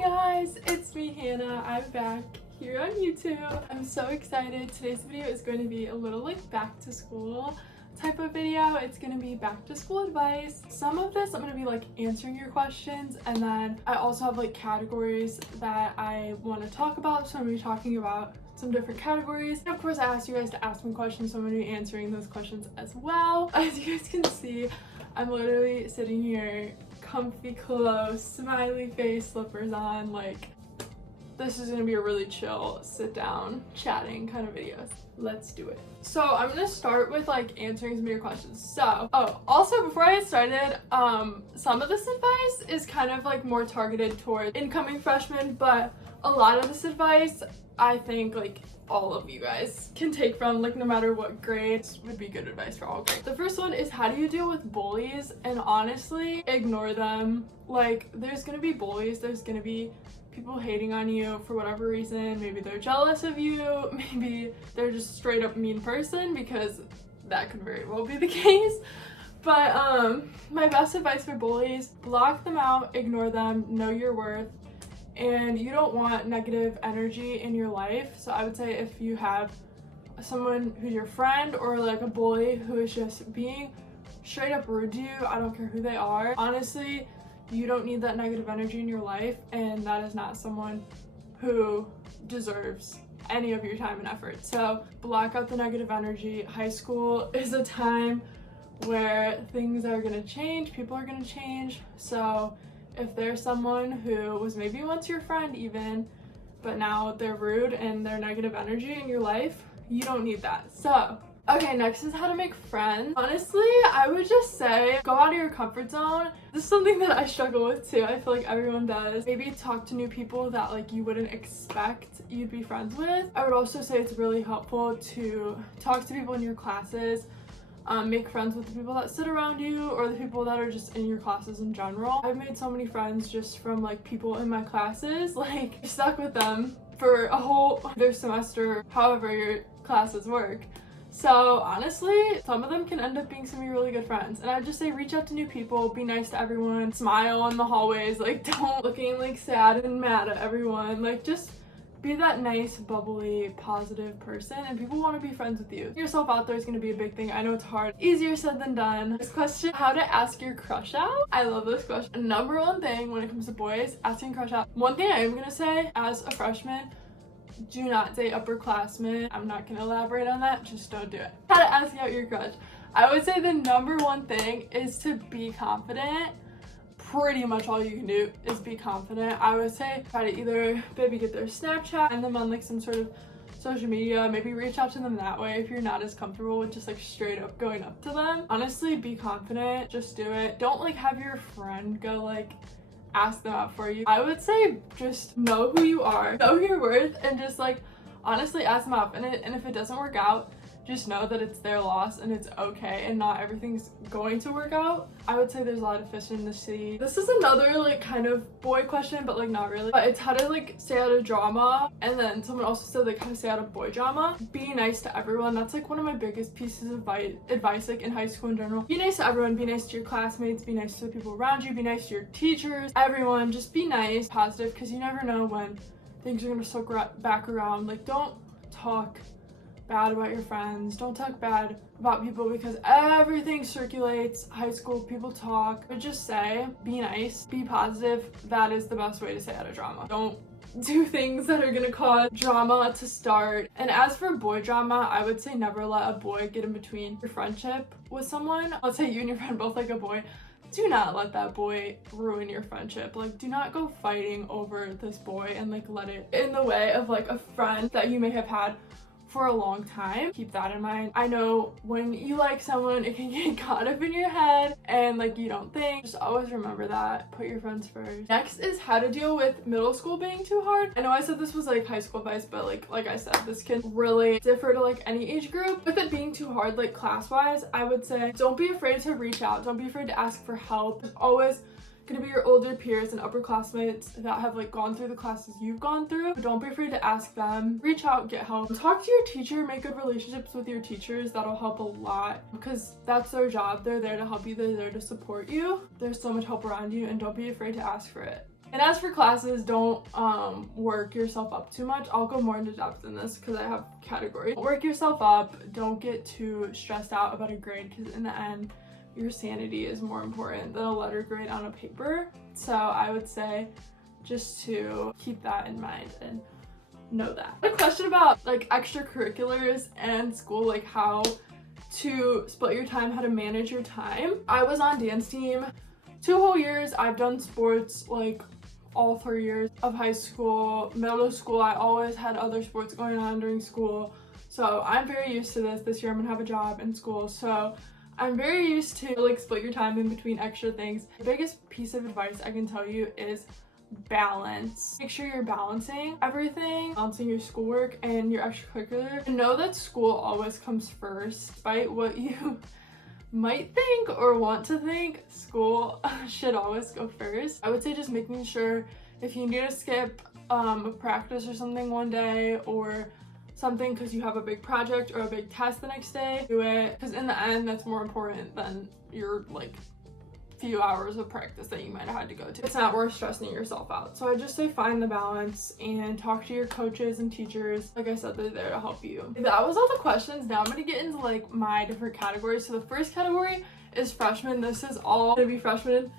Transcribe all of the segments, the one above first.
Hi guys, it's me Hannah. I'm back here on YouTube. I'm so excited. Today's video is going to be a little like back to school type of video. It's going to be back to school advice. Some of this I'm going to be like answering your questions, and then I also have like categories that I want to talk about, so I'm going to be talking about some different categories. And of course I asked you guys to ask me questions, so I'm going to be answering those questions as well. As you guys can see, I'm literally sitting here comfy clothes, smiley face, slippers on. Like, this is gonna be a really chill sit down chatting kind of videos. Let's do it. So I'm gonna start with like answering some of your questions. So also before I get started, some of this advice is kind of like more targeted towards incoming freshmen, but a lot of this advice I think like all of you guys can take from, like, no matter what grades, would be good advice for all grades. The first one is, how do you deal with bullies? And honestly, ignore them. Like, there's gonna be bullies, there's gonna be people hating on you for whatever reason. Maybe they're jealous of you, maybe they're just straight up mean person, because that could very well be the case. But my best advice for bullies: block them out, ignore them, know your worth. And you don't want negative energy in your life. So I would say if you have someone who's your friend or like a bully who is just being straight up rude to you, I don't care who they are, honestly, you don't need that negative energy in your life, and that is not someone who deserves any of your time and effort. So block out the negative energy. High school is a time where things are gonna change, people are gonna change. So if there's someone who was maybe once your friend even, but now they're rude and they're negative energy in your life, you don't need that. So, okay, next is how to make friends. Honestly, I would just say go out of your comfort zone. This is something that I struggle with too. I feel like everyone does. Maybe talk to new people that like you wouldn't expect you'd be friends with. I would also say it's really helpful to talk to people in your classes. Make friends with the people that sit around you, or the people that are just in your classes in general. I've made so many friends just from like people in my classes. Like, I stuck with them for a whole their semester, however your classes work. So honestly, some of them can end up being some of your really good friends. And I just say reach out to new people, be nice to everyone, smile in the hallways, like don't looking like sad and mad at everyone. Like, just be that nice, bubbly, positive person, and people want to be friends with you. Getting yourself out there is going to be a big thing. I know it's hard. Easier said than done. This question, how to ask your crush out? I love this question. Number one thing when it comes to boys, asking crush out. One thing I am going to say, as a freshman, do not date upperclassmen. I'm not going to elaborate on that. Just don't do it. How to ask out your crush. I would say the number one thing is to be confident. Pretty much all you can do is be confident. I would say try to either maybe get their Snapchat and them on like some sort of social media, maybe reach out to them that way if you're not as comfortable with just like straight up going up to them. Honestly, be confident, just do it. Don't like have your friend go like ask them out for you. I would say just know who you are, know your worth, and just like honestly ask them out. And if it doesn't work out, just know that it's their loss and it's okay, and not everything's going to work out. I would say there's a lot of fish in the sea. This is another like kind of boy question, but like not really. But it's how to like stay out of drama. And then someone also said like how to stay out of boy drama. Be nice to everyone. That's like one of my biggest pieces of advice like in high school in general. Be nice to everyone. Be nice to your classmates. Be nice to the people around you. Be nice to your teachers. Everyone, just be nice, positive, because you never know when things are gonna circle back around. Like, don't talk bad about your friends, don't talk bad about people, because everything circulates. High school, people talk. But just say, be nice, be positive. That is the best way to stay out of drama. Don't do things that are gonna cause drama to start. And as for boy drama, I would say never let a boy get in between your friendship with someone. Let's say you and your friend both like a boy. Do not let that boy ruin your friendship. Like, do not go fighting over this boy and like let it in the way of like a friend that you may have had for a long time. Keep that in mind. I know when you like someone, it can get caught up in your head and like you don't think. Just always remember that. Put your friends first. Next is how to deal with middle school being too hard. I know I said this was like high school advice, but like I said, this can really differ to like any age group. With it being too hard, like class-wise, I would say don't be afraid to reach out. Don't be afraid to ask for help. There's always gonna be your older peers and upperclassmates that have like gone through the classes you've gone through. But don't be afraid to ask them. Reach out, get help. Talk to your teacher, make good relationships with your teachers. That'll help a lot, because that's their job. They're there to help you. They're there to support you. There's so much help around you, and don't be afraid to ask for it. And as for classes, don't work yourself up too much. I'll go more into depth in this because I have categories. Don't work yourself up. Don't get too stressed out about a grade because in the end, your sanity is more important than a letter grade on a paper. So I would say just to keep that in mind and know that. A question about like extracurriculars and school, like how to split your time, how to manage your time. I was on dance team 2 whole years. I've done sports like all 3 years of high school, middle school. I always had other sports going on during school. So I'm very used to this. This year I'm gonna have a job in school. So I'm very used to like split your time in between extra things. The biggest piece of advice I can tell you is balance. Make sure you're balancing everything, balancing your schoolwork and your extracurricular. And know that school always comes first. Despite what you might think or want to think, school should always go first. I would say just making sure if you need to skip a practice or something one day or something because you have a big project or a big test the next day, do it, because in the end that's more important than your like few hours of practice that you might have had to go to. It's not worth stressing yourself out. So I just say find the balance and talk to your coaches and teachers. Like I said, they're there to help you. That was all the questions. Now I'm gonna get into like my different categories. So the first category is freshmen. This is all gonna be freshman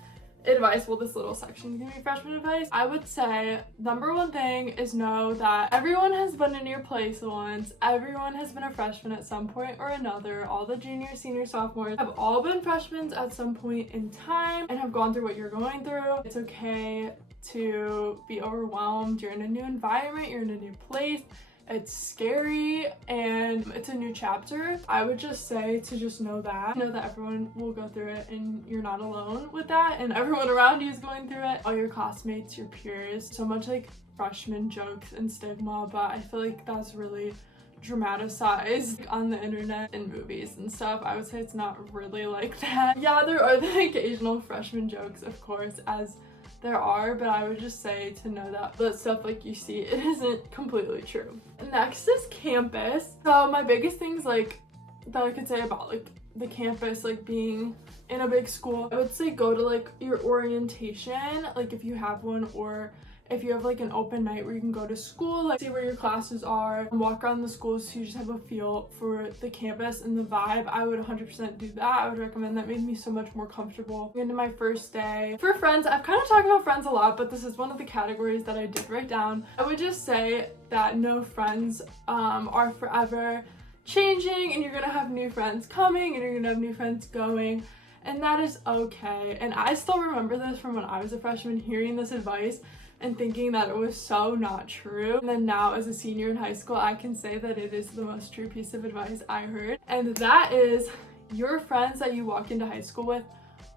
advice. Well, this little section is gonna be freshman advice. I would say number one thing is know that everyone has been in your place once. Everyone has been a freshman at some point or another. All the juniors, seniors, sophomores have all been freshmen at some point in time and have gone through what you're going through. It's okay to be overwhelmed. You're in a new environment, you're in a new place. It's scary and it's a new chapter. I would just say to just know that everyone will go through it and you're not alone with that, and everyone around you is going through it. All your classmates, your peers. So much like freshman jokes and stigma, but I feel like that's really dramatized on the internet and movies and stuff. I would say it's not really like that. Yeah, there are the occasional freshman jokes, of course, as there are, but I would just say to know that the stuff like you see, it isn't completely true. Next is campus. So my biggest things like that I could say about like the campus, like being in a big school, I would say go to like your orientation, like if you have one, or if you have like an open night where you can go to school, like see where your classes are, and walk around the school so you just have a feel for the campus and the vibe. I would 100% do that. I would recommend that. Made me so much more comfortable into my first day. For friends, I've kind of talked about friends a lot, but this is one of the categories that I did write down. I would just say that no friends are forever changing, and you're gonna have new friends coming and you're gonna have new friends going, and that is okay. And I still remember this from when I was a freshman, hearing this advice and thinking that it was so not true. And then now as a senior in high school, I can say that it is the most true piece of advice I heard. And that is, your friends that you walk into high school with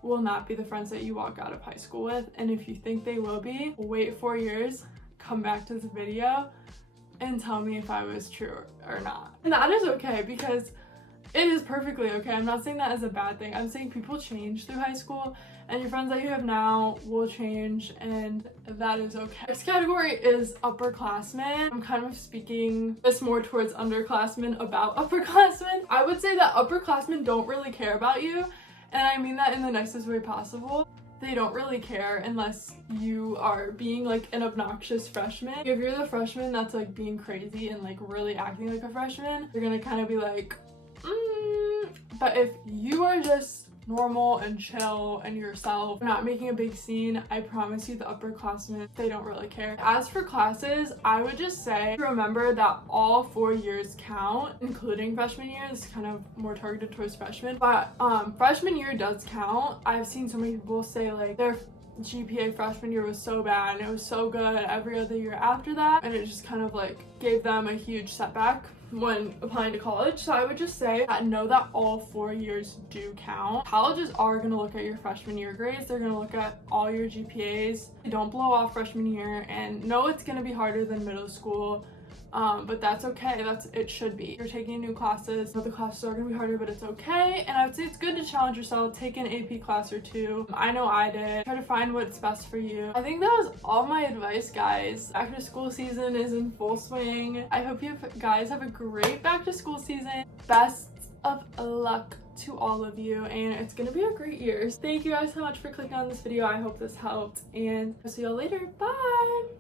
will not be the friends that you walk out of high school with. And if you think they will be, wait 4 years, come back to this video and tell me if I was true or not. And that is okay, because it is perfectly okay. I'm not saying that as a bad thing. I'm saying people change through high school, and your friends that you have now will change, and that is okay. Next category is upperclassmen. I'm kind of speaking this more towards underclassmen about upperclassmen. I would say that upperclassmen don't really care about you, and I mean that in the nicest way possible. They don't really care unless you are being like an obnoxious freshman. If you're the freshman that's like being crazy and like really acting like a freshman, you're gonna kind of be like, But if you are just normal and chill and yourself, not making a big scene, I promise you the upperclassmen, they don't really care. As for classes, I would just say remember that all 4 years count, including freshman year. This is kind of more targeted towards freshmen, but freshman year does count. I've seen so many people say like their GPA freshman year was so bad and it was so good every other year after that, and it just kind of like gave them a huge setback when applying to college. So I would just say that know that all 4 years do count. Colleges are going to look at your freshman year grades. They're going to look at all your GPAs. Don't blow off freshman year, and know it's going to be harder than middle school. But that's okay. It should be. You're taking new classes, so the classes are gonna be harder, but it's okay. And I would say it's good to challenge yourself. Take an AP class or two. I know I did. Try to find what's best for you. I think that was all my advice, guys. Back to school season is in full swing. I hope you guys have a great back to school season. Best of luck to all of you, and it's gonna be a great year. Thank you guys so much for clicking on this video. I hope this helped, and I'll see y'all later. Bye!